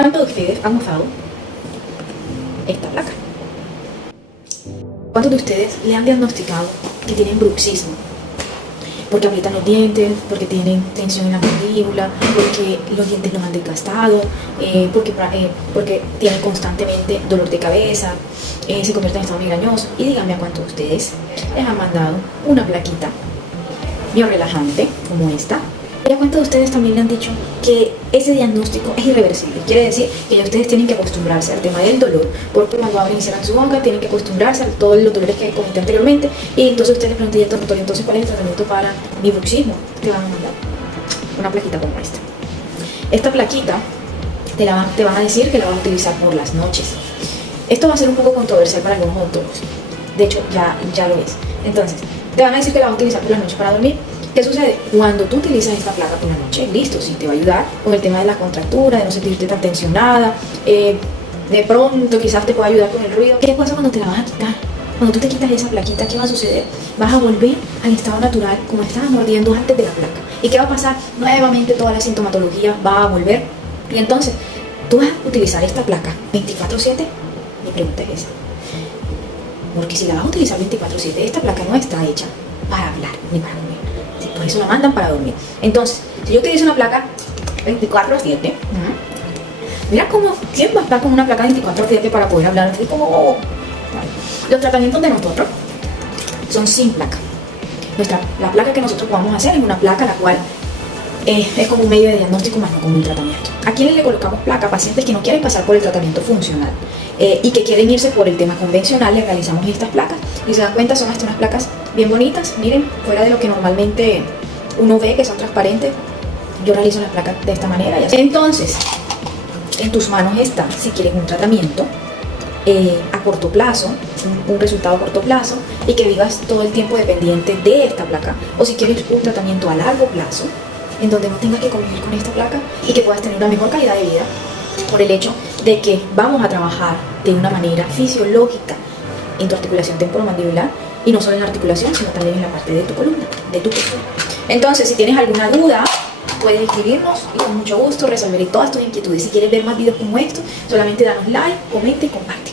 ¿Cuántos de ustedes han usado esta placa? ¿Cuántos de ustedes le han diagnosticado que tienen bruxismo? Porque aprietan los dientes, porque tienen tensión en la mandíbula, porque los dientes los han desgastado, porque tienen constantemente dolor de cabeza, se convierten en estado migrañoso. Y díganme a cuántos de ustedes les han mandado una plaquita biorrelajante como esta. ¿Y a cuántos de ustedes también le han dicho que ese diagnóstico es irreversible? Quiere decir que ya ustedes tienen que acostumbrarse al tema del dolor, porque cuando abren y cierran su boca tienen que acostumbrarse a todos los dolores que comenté anteriormente. Y entonces ustedes les preguntan, doctor, entonces ¿cuál es el tratamiento para mi bruxismo? Te van a mandar una plaquita como esta. Esta plaquita te van a decir que la van a utilizar por las noches. Esto va a ser un poco controversial para algunos odontólogos. De hecho, ya lo es. Entonces, te van a decir que la vas a utilizar por las noches para dormir. ¿Qué sucede? Cuando tú utilizas esta placa por la noche, listo, sí te va a ayudar con el tema de la contractura, de no sentirte tan tensionada, de pronto quizás te pueda ayudar con el ruido. ¿Qué pasa cuando te la vas a quitar? Cuando tú te quitas esa plaquita, ¿qué va a suceder? Vas a volver al estado natural como estabas mordiendo antes de la placa. ¿Y qué va a pasar? Nuevamente toda la sintomatología va a volver. Y entonces, ¿tú vas a utilizar esta placa 24/7? Mi pregunta es esa. Porque si la vas a utilizar 24/7, esta placa no está hecha para hablar ni para dormir. Por eso la mandan para dormir. Entonces, si yo utilizo una placa 24/7, mira cómo, ¿quién va a estar con una placa 24/7 para poder hablar así como? Los tratamientos de nosotros son sin placa. La placa que nosotros vamos a hacer es una placa la cual es como un medio de diagnóstico más no como un tratamiento. ¿A quiénes le colocamos placa? Pacientes que no quieren pasar por el tratamiento funcional y que quieren irse por el tema convencional. Le realizamos estas placas y se dan cuenta, son hasta unas placas bien bonitas. Miren, fuera de lo que normalmente uno ve que son transparentes, yo realizo las placas de esta manera. Entonces, en tus manos está si quieres un tratamiento a corto plazo, un resultado a corto plazo, y que vivas todo el tiempo dependiente de esta placa, o si quieres un tratamiento a largo plazo en donde no tengas que convivir con esta placa y que puedas tener una mejor calidad de vida por el hecho de que vamos a trabajar de una manera fisiológica en tu articulación temporomandibular, y no solo en la articulación, sino también en la parte de tu columna, de tu postura. Entonces, si tienes alguna duda, puedes escribirnos y con mucho gusto resolveré todas tus inquietudes. Si quieres ver más videos como estos, solamente danos like, comenta y comparte.